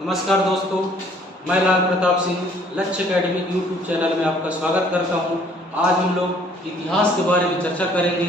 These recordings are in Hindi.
नमस्कार दोस्तों, मैं लाल प्रताप सिंह लक्ष्य एकेडमी यूट्यूब चैनल में आपका स्वागत करता हूं। आज हम लोग इतिहास के बारे में चर्चा करेंगे।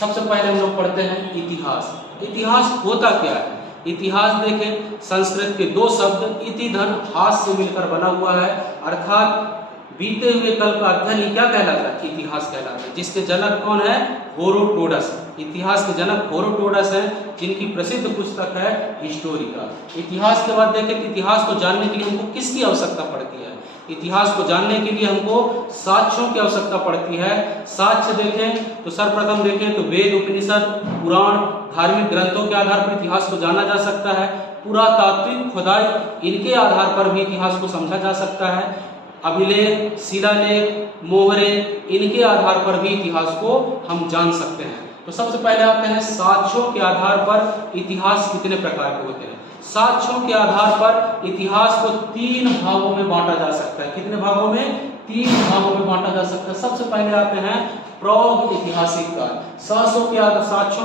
सबसे पहले हम लोग पढ़ते हैं इतिहास। इतिहास होता क्या है? इतिहास देखें, संस्कृत के दो शब्द इति धन हास से मिलकर बना हुआ है, अर्थात बीते हुए कल का अध्ययन ही क्या कहलाता है? इतिहास कहलाता है। जिसके जनक कौन है? हेरोडोटस। इतिहास के जनक हेरोडोटस हैं, जिनकी प्रसिद्ध पुस्तक है हिस्टोरिका। इतिहास के बाद देखें कि इतिहास को जानने के लिए हमको किसकी आवश्यकता पड़ती है? इतिहास को जानने के लिए हमको साक्ष्यों की आवश्यकता पड़ती है। साक्ष्य देखें तो सर्वप्रथम देखें तो वेद, उपनिषद, पुराण, धार्मिक ग्रंथों के आधार पर इतिहास को जाना जा सकता है। पुरातात्विक खुदाई, इनके आधार पर भी इतिहास को समझा जा सकता है। अभिलेख, शिलालेख, मोहरे, इनके आधार पर भी इतिहास को हम जान सकते हैं। तो सबसे पहले आते हैं साक्ष्यों के आधार पर इतिहास कितने प्रकार के होते हैं। साक्ष्यों के आधार पर इतिहास को तीन भागों में बांटा जा सकता है। कितने भागों में? तीन भागों में बांटा जा सकता है। सबसे पहले आते हैं प्रौढ़ ऐतिहासिक काल। साक्ष्यों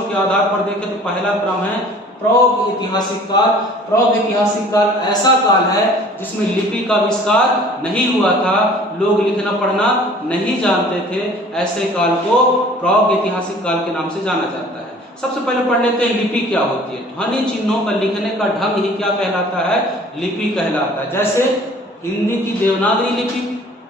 के आधार पर देखें तो पहला क्रम है प्रौढ़ ऐतिहासिक काल। प्रौढ़ ऐतिहासिक काल ऐसा काल है जिसमें लिपि का आविष्कार नहीं हुआ था, लोग लिखना पढ़ना नहीं जानते थे। ऐसे काल को प्रौढ़ ऐतिहासिक काल के नाम से जाना जाता है। सबसे पहले पढ़ लेते हैं लिपि क्या होती है। ध्वनि चिन्हों का लिखने का ढंग ही क्या कहलाता है? लिपि कहलाता है। जैसे हिंदी की देवनागरी लिपि,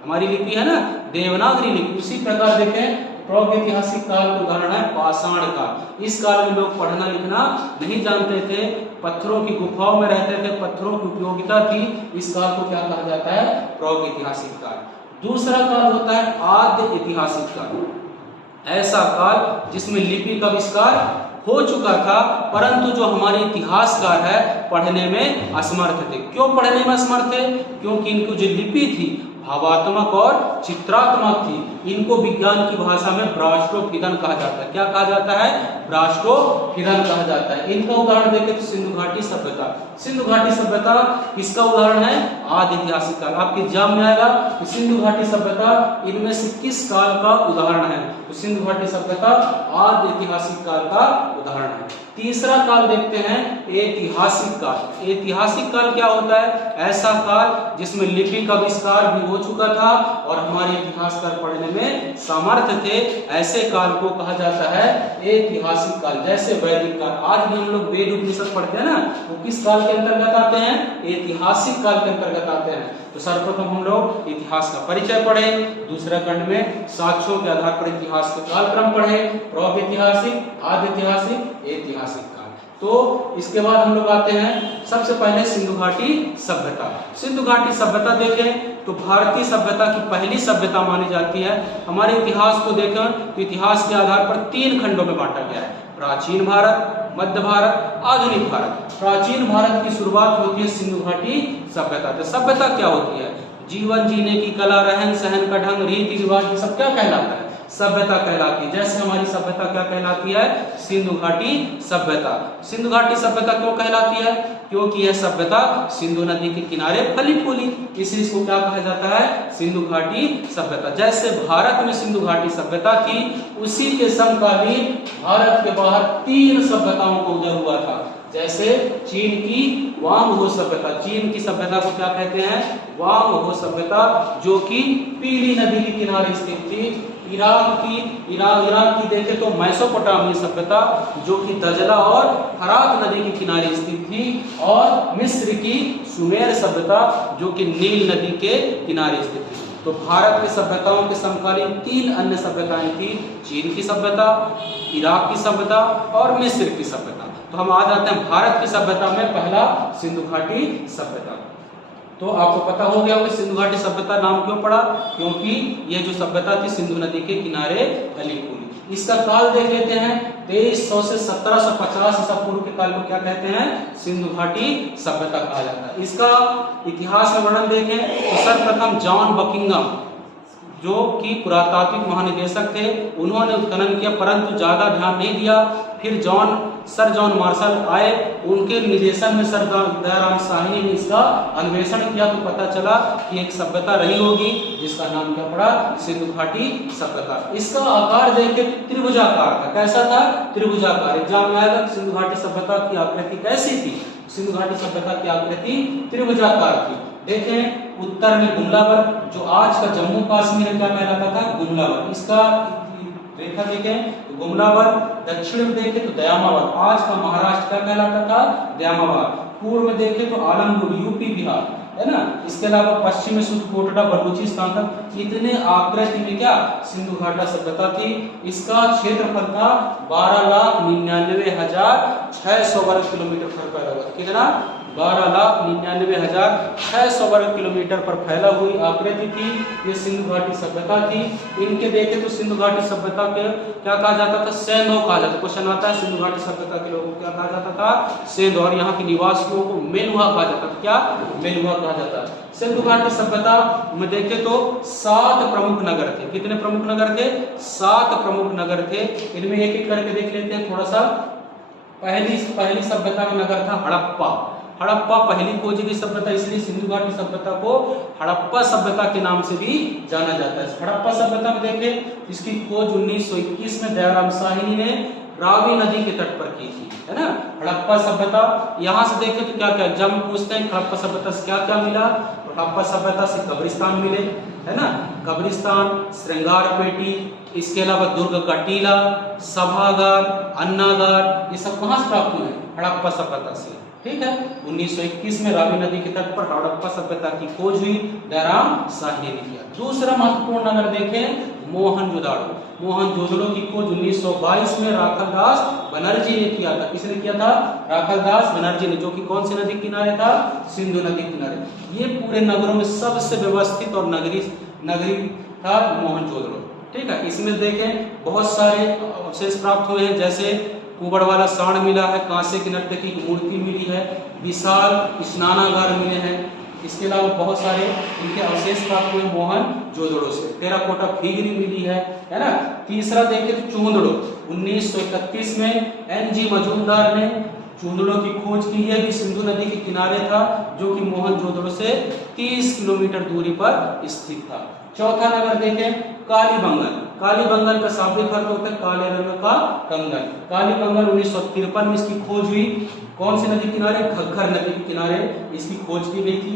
हमारी लिपि है ना देवनागरी लिपि, उसी प्रकार देखें प्रौढ़ ऐतिहासिक काल का उदाहरण है पाषाण काल। इस काल में लोग पढ़ना लिखना नहीं जानते थे, पत्थरों की गुफाओं में रहते थे, पत्थरों की उपयोगिता थी। इस काल को क्या कहा जाता है? प्रौढ़ ऐतिहासिक काल। दूसरा काल होता है आद्य ऐतिहासिक काल। ऐसा काल जिसमें लिपि का आविष्कार हो चुका था, परंतु जो हमारे इतिहासकार है पढ़ने में असमर्थ थे। क्यों पढ़ने में असमर्थ थे? क्योंकि इनकी जो लिपि थी भावात्मक और चित्रात्मक थी। इनको विज्ञान की भाषा में ब्रास्टोफिदन कहा जाता है। क्या कहा जाता है? ब्रास्टोफिदन कहा जाता है। इनका उदाहरण देखें तो सिंधु घाटी सभ्यता। सिंधु घाटी सभ्यता किसका उदाहरण है? आदि ऐतिहासिक काल। आपके एग्जाम में आएगा कि सिंधु घाटी सभ्यता इनमें से किस काल का उदाहरण है? तो सिंधु घाटी सभ्यता आदि ऐतिहासिक काल का उदाहरण है। तीसरा काल देखते हैं ऐतिहासिक काल। ऐतिहासिक काल क्या होता है? ऐसा काल जिसमें लिपि का आविष्कार भी हो चुका था और हमारे इतिहासकार पढ़ने में सामर्थ्य थे। ऐसे काल को कहा जाता है ऐतिहासिक काल। जैसे वैदिक काल, आज भी हम लोग वेद उपनिषद पढ़ते हैं ना, वो किस काल के अंतर्गत आते हैं? ऐतिहासिक काल के अंतर्गत आते हैं। तो सर्वप्रथम हम लोग इतिहास का परिचय पढ़े, दूसरा खंड में साक्ष्यों के आधार पर इतिहास के कालक्रम पढ़े, प्रौढ़ ऐतिहासिक, आद्य ऐतिहासिक, ऐतिहासिक काल। तो इसके बाद हम लोग आते हैं सबसे पहले सिंधु घाटी सभ्यता। सिंधु घाटी सभ्यता देखें तो भारतीय सभ्यता की पहली सभ्यता मानी जाती है। हमारे इतिहास को देखें तो इतिहास के आधार पर तीन खंडों में बांटा गया है: प्राचीन भारत, मध्य भारत, आधुनिक भारत। प्राचीन भारत की शुरुआत होती है सिंधु घाटी सभ्यता। तो सभ्यता क्या होती है? जीवन जीने की कला, रहन सहन का ढंग, रीति रिवाज, ये सब क्या कहलाता है? सभ्यता कहलाती है। जैसे हमारी सभ्यता क्या कहलाती है? सिंधु घाटी सभ्यता। सिंधु घाटी सभ्यता क्यों कहलाती है? क्योंकि यह सभ्यता सिंधु नदी के किनारे फली फूली, इसलिए इसको क्या कहा जाता है? सिंधु घाटी सभ्यता। जैसे भारत में सिंधु घाटी सभ्यता थी, उसी के समकालीन भारत के बाहर तीन सभ्यताओं को उदय हुआ था। जैसे चीन की वांग हो सभ्यता। चीन की सभ्यता को क्या कहते हैं? वांग हो सभ्यता, जो कि पीली नदी के किनारे स्थित थी। इराक की देखें तो मेसोपोटामिया सभ्यता, जो कि दजला और फरात नदी के किनारे स्थित थी। और मिस्र की सुमेर सभ्यता, जो कि नील नदी के किनारे स्थित थी। तो भारत की सभ्यताओं के समकालीन तीन अन्य सभ्यताएं थी: चीन की सभ्यता, इराक की सभ्यता और मिस्र की सभ्यता। तो हम आ जाते हैं भारत की सभ्यता में। पहला सिंधु घाटी सभ्यता। तो आपको पता हो गया होगा सिंधु घाटी सभ्यता नाम क्यों पड़ा? क्योंकि यह जो सभ्यता थी सिंधु नदी के किनारे फली फूली। इसका काल देख लेते हैं। 2300 से 1750 ईसा पूर्व के काल को क्या कहते हैं? सिंधु घाटी सभ्यता कहा जाता है। इसका इतिहास में वर्णन देखें तो सर्वप्रथम जॉन बकिंघम, जो कि पुरातात्विक महानिदेशक थे, उन्होंने उत्खनन किया, परंतु ज्यादा ध्यान नहीं दिया। फिर सर जॉन मार्शल आए, उनके निर्देशन में सर दयाराम शाही ने इसका अन्वेषण किया, तो पता चला कि एक सभ्यता रही होगी जिसका नाम क्या पड़ा? सिंधु घाटी सभ्यता। इसका आकार देखें त्रिभुजाकार था। कैसा था? त्रिभुजाकार। एग्जाम में आएगा सिंधु घाटी सभ्यता की आकृति कैसी थी? सिंधु घाटी सभ्यता की आकृति त्रिभुजाकार थी। देखें उत्तर में गुमलावर, जो आज का जम्मू कश्मीर क्या कहलाता था, गुमलावर, इसका रेखा देखें तो गुमलावर, दक्षिण में देखें तो दयामाबाद, आज का महाराष्ट्र क्या कहलाता था, दयामाबाद, पूर्व में देखें तो आलमगीर यूपी बिहार, है ना, इसके अलावा पश्चिम में सुरकोटड़ा बलूचिस्तान तक, इतने आकृति में क्या सिंधु घाटी सभ्यता थी। इसका क्षेत्रफल था 12,99,600 वर्ग किलोमीटर पर फैला हुआ। कितना? 12,99,600 वर्ग किलोमीटर पर फैला हुई आकृति थी। ये सिंधु घाटी सभ्यता थी। इनके देखें तो सिंधु घाटी सभ्यता के क्या कहा जाता था, सेंधो कहा जाता। क्वेश्चन आता है सिंधु घाटी सभ्यता के लोगों को क्या कहा जाता था, सेंधो, और यहाँ के निवासियों को मेलुहा कहा जाता था। क्या? मेलुहा कहा जाता है। सिंधु घाटी सभ्यता में देखें तो 7 प्रमुख नगर थे। कितने प्रमुख नगर थे? 7 प्रमुख नगर थे। इनमें एक एक करके देख लेते हैं थोड़ा सा। पहली सभ्यता का नगर था हड़प्पा। हड़प्पा पहली खोजी गई सभ्यता, इसलिए सिंधु घाटी सभ्यता को हड़प्पा सभ्यता के नाम से भी जाना जाता है। हड़प्पा सभ्यता में देखें इसकी खोज 1921 में दयाराम साहनी ने रावी नदी के तट पर की थी, है ना। हड़प्पा सभ्यता, यहाँ से देखें तो क्या क्या जब पूछते हैं हड़प्पा सभ्यता से क्या क्या मिला, तो हड़प्पा सभ्यता से कब्रिस्तान मिले, है ना, कब्रिस्तान, श्रृंगार पेटी, इसके अलावा दुर्ग का टीला, सभागार, अन्नागार, ये सब कहाँ से प्राप्त हुए? हड़प्पा सभ्यता से। ठीक है, 1921 में रावी नदी के तट पर हड़प्पा सभ्यता की खोज हुई, दयाराम साहनी ने किया। दूसरा महत्वपूर्ण नगर देखें मोहनजोदाड़ो। मोहनजोदड़ो की खोज 1922 में राखलदास बनर्जी ने किया था। किसने किया था? राखलदास बनर्जी ने, जो कि कौन सी नदी किनारे था? सिंधु नदी किनारे। ये पूरे नगरों में सबसे व्यवस्थित और नगरी था मोहनजोदड़ो। ठीक है, इसमें देखें बहुत सारे अवशेष प्राप्त हुए हैं, जैसे कुबड़ वाला सांड मिला है, कांसे की नर्तकी की मूर्ति मिली है, विशाल स्नानागार मिले हैं। इसके अलावा बहुत सारे इनके अवशेष प्राप्त हुए मोहनजोदड़ो से। टेराकोटा फिगरी मिली है ना। तीसरा देखें तो चूंदड़ो, 1931 में NG मजूमदार ने चूंदड़ो की खोज की। है भी सिंधु नदी के किनारे था, जो कि मोहनजोदड़ो से 30 किलोमीटर दूरी पर स्थित था। चौथा नगर देखें कालीबंगन। कालीबंगन का शाब्दिक अर्थ होता है काले रंग का कंगन। कालीबंगन 1953 में इसकी खोज हुई। कौन सी नदी किनारे? घग्गर नदी के किनारे इसकी खोज की गई थी।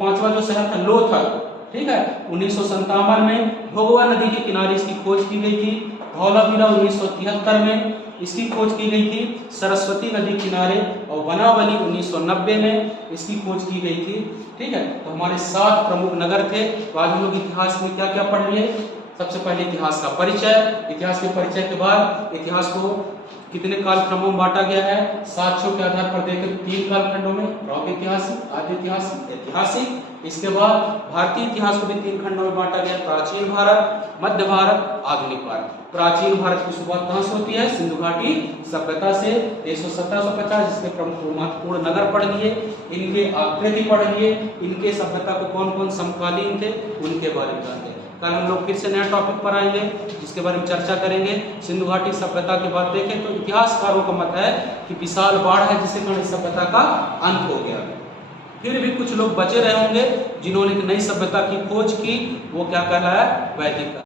पांचवा जो शहर था लोथल, ठीक है, 1957 में भोगवा नदी के किनारे इसकी खोज की गई थी। धौलावीरा 1973 में इसकी खोज की गई थी। सरस्वती नदी किनारे और बनावली 1990 में इसकी खोज की गई थी। ठीक है, तो हमारे 7 प्रमुख नगर थे। तो आज हम लोग इतिहास में क्या क्या पढ़ लिए? सबसे पहले इतिहास का परिचय। इतिहास के परिचय के बाद इतिहास को कितने कालक्रमों में बांटा गया है? साक्ष्यों के आधार पर देखें 3 कालखंडों में, प्रागैतिहासिक, आद्यैतिहासिक, ऐतिहासिक। इसके बाद भारतीय इतिहास को भी 3 खंडों में बांटा गया, प्राचीन भारत, मध्य भारत, आधुनिक भारत। प्राचीन भारत की शुरुआत कहाँ से होती है? सिंधु घाटी सभ्यता से। 1750 जिसके प्रमुख महत्वपूर्ण नगर पढ़ लिए, इनके आकृति पढ़ लिए, इनके सभ्यता को कौन कौन समकालीन थे उनके बारे में जानेंगे। कल हम लोग फिर से नया टॉपिक पर आएंगे जिसके बारे में चर्चा करेंगे। सिंधु घाटी सभ्यता के बाद देखें तो इतिहासकारों का मत है कि विशाल बाढ़ है जिससे कारण इस सभ्यता का अंत हो गया। फिर भी कुछ लोग बचे रहे होंगे जिन्होंने नई सभ्यता की खोज की, वो क्या कहलाया? वैदिक।